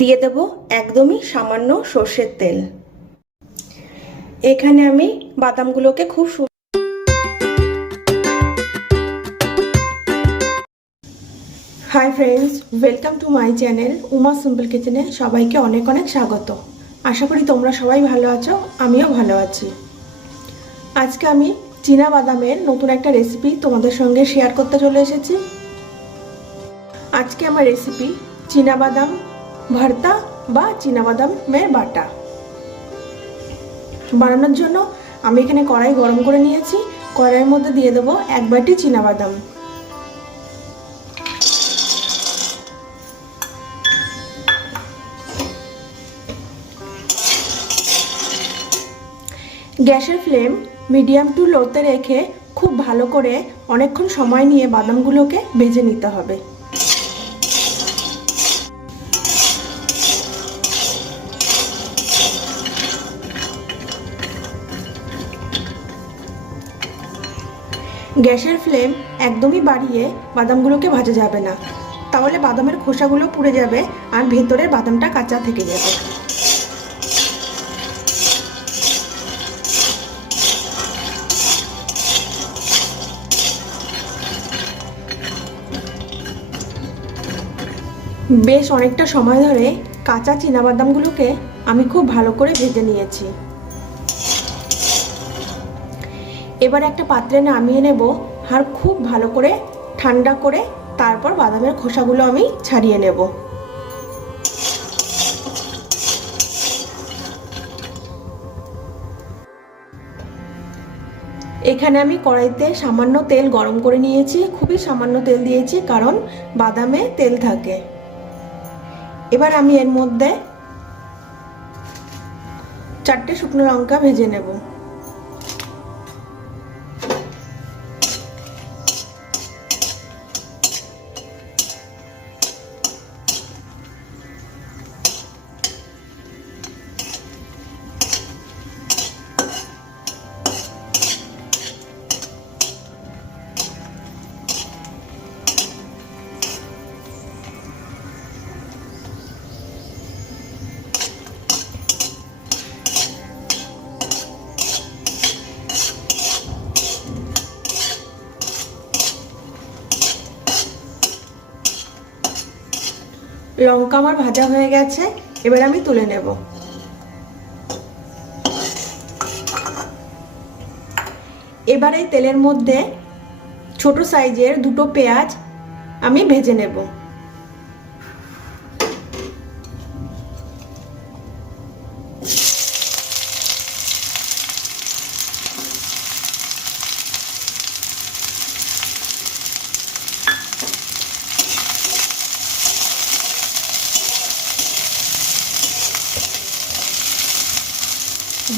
দিয়ে দেব একদমই সামান্য সর্ষের তেল। এখানে আমি বাদামগুলোকে খুব hi friends, welcome to my channel Uma simple কিচেনে সবাইকে অনেক অনেক স্বাগত। আশা করি তোমরা সবাই ভালো আছো, আমিও ভালো আছি। আজকে আমি চীনা বাদামের নতুন একটা রেসিপি তোমাদের সঙ্গে শেয়ার করতে চলে এসেছি। আজকে আমার রেসিপি চীনা বাদাম ভর্তা বা চীনা বাদামের বাটা। বানানোর জন্য আমি এখানে কড়াই গরম করে নিয়েছি। কড়াইয়ের মধ্যে দিয়ে দেবো 1 বাটি চীনা বাদাম। গ্যাসের ফ্লেম মিডিয়াম টু লোতে রেখে খুব ভালো করে অনেকক্ষণ সময় নিয়ে বাদামগুলোকে ভেজে নিতে হবে। গ্যাসের ফ্লেম একদমই বাড়িয়ে বাদামগুলোকে ভাজা যাবে না, তাহলে বাদামের খোসাগুলো পুড়ে যাবে আর ভেতরের বাদামটা কাঁচা থেকে যাবে। বেশ অনেকটা সময় ধরে কাঁচা চীনাবাদামগুলোকে আমি খুব ভালো করে ভেজে নিয়েছি। এবার একটা পাত্রে নামিয়ে নেব আর খুব ভালো করে ঠান্ডা করে তারপর বাদামের খোসাগুলো আমি ছাড়িয়ে নেব। এখানে আমি কড়াইতে সামান্য তেল গরম করে নিয়েছি, খুবই সামান্য তেল দিয়েছি কারণ বাদামে তেল থাকে। এবার আমি এর মধ্যে 4টে শুকনো লঙ্কা ভেজে নেব। লঙ্কা আমার ভাজা হয়ে গেছে, এবার আমি তুলে নেব। এবারে তেলের মধ্যে ছোট সাইজের 2টো পেঁয়াজ আমি ভেজে নেব।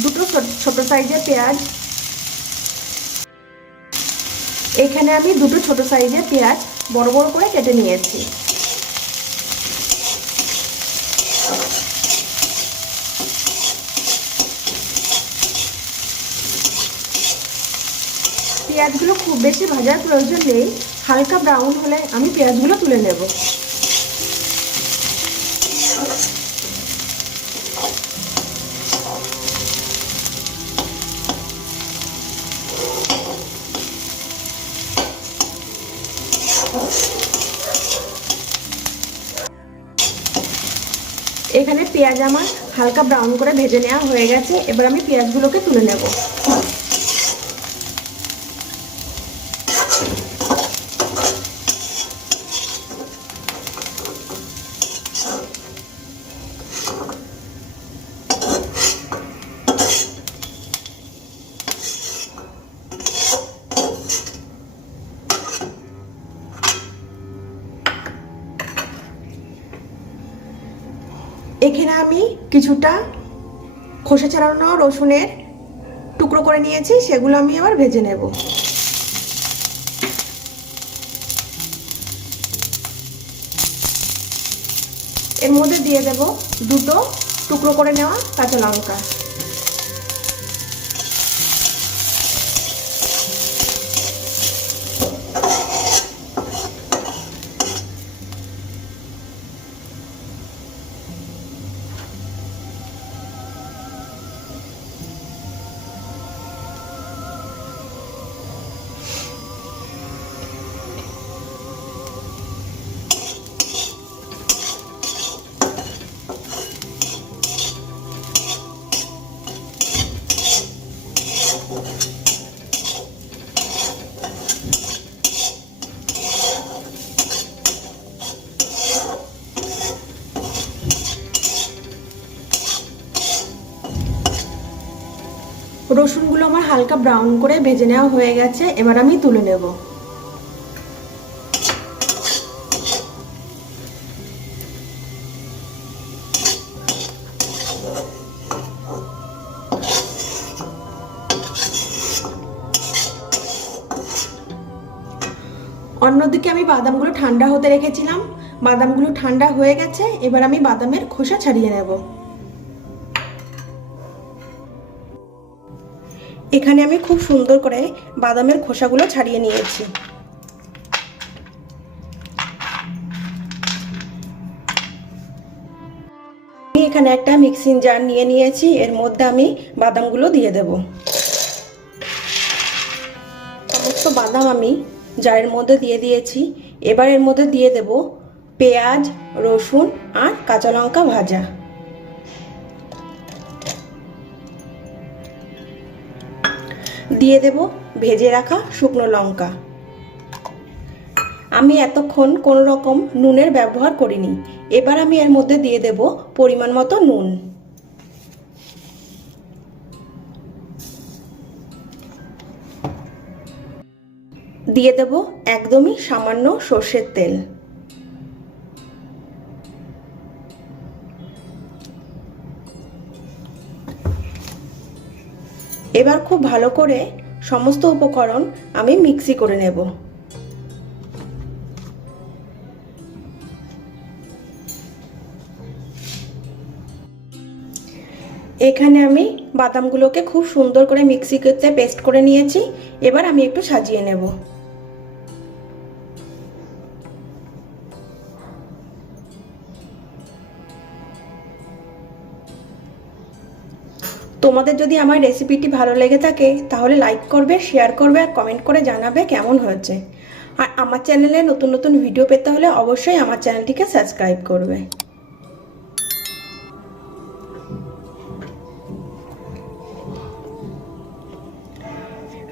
দুটো ছোট সাইজের পেঁয়াজ, এখানে আমি 2টো ছোট সাইজের পেঁয়াজ বড় বড় করে কেটে নিয়েছি। পেঁয়াজগুলো খুব বেশি ভাজার প্রয়োজন নেই, হালকা ব্রাউন হলে আমি পেঁয়াজগুলো তুলে নেব। এখানে পেঁয়াজ আমার হালকা ব্রাউন করে ভেজে নেওয়া হয়ে গেছে, এবার আমি পেঁয়াজগুলোকে তুলে নেব। এখানে আমি কিছুটা খোসা ছাড়ানো রসুনের টুকরো করে নিয়েছি, সেগুলো আমি আবার ভেজে নেব। এর মধ্যে দিয়ে দেব 2টো টুকরো করে নেওয়া কাঁচা লঙ্কা। রসুনগুলো আমার হালকা ব্রাউন করে ভেজে নেওয়া হয়ে গেছে, এবার আমি তুলে নেব। অন্যদিকে আমি বাদামগুলো ঠান্ডা হতে রেখেছিলাম, বাদামগুলো ঠান্ডা হয়ে গেছে, এবার আমি বাদামের খোসা ছাড়িয়ে নেব। এখানে আমি খুব সুন্দর করে বাদামের খোসাগুলো ছাড়িয়ে নিয়েছি। আমি এখানে একটা মিক্সিং জার নিয়ে নিয়েছি, এর মধ্যে আমি বাদামগুলো দিয়ে দেব। সমস্ত বাদাম আমি জারের মধ্যে দিয়ে দিয়েছি। এবার এর মধ্যে দিয়ে দেব পেঁয়াজ, রসুন আর কাঁচা লঙ্কা ভাজা। দিয়ে দেব ভেজে রাখা শুকনো লঙ্কা। আমি এতক্ষণ কোনো রকম নুনের ব্যবহার করিনি। এবার আমি এর মধ্যে দিয়ে দেব পরিমাণ মতো নুন। দিয়ে দেব একদমই সামান্য সর্ষের তেল। এবার খুব ভালো করে সমস্ত উপকরণ আমি মিক্সি করে নেব। এখানে আমি বাদামগুলোকে খুব সুন্দর করে মিক্সিতে পেস্ট করে নিয়েছি। এবার আমি একটু সাজিয়ে নেব। তোমাদের যদি আমার রেসিপিটি ভালো লেগে থাকে তাহলে লাইক করবে, শেয়ার করবে আর কমেন্ট করে জানাবে কেমন হয়েছে। আর আমার চ্যানেলে নতুন নতুন ভিডিও পেতে হলে অবশ্যই আমার চ্যানেলটিকে সাবস্ক্রাইব করবে।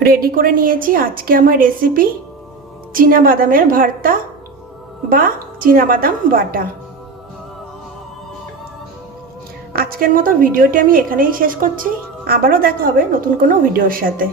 রেডি করে নিয়েছি আজকে আমার রেসিপি চীনা বাদামের ভর্তা বা চীনা বাদাম বাটা। আজকের মতো ভিডিওটি আমি এখানেই শেষ করছি। আবারও দেখা হবে নতুন কোনো ভিডিওর সাথে।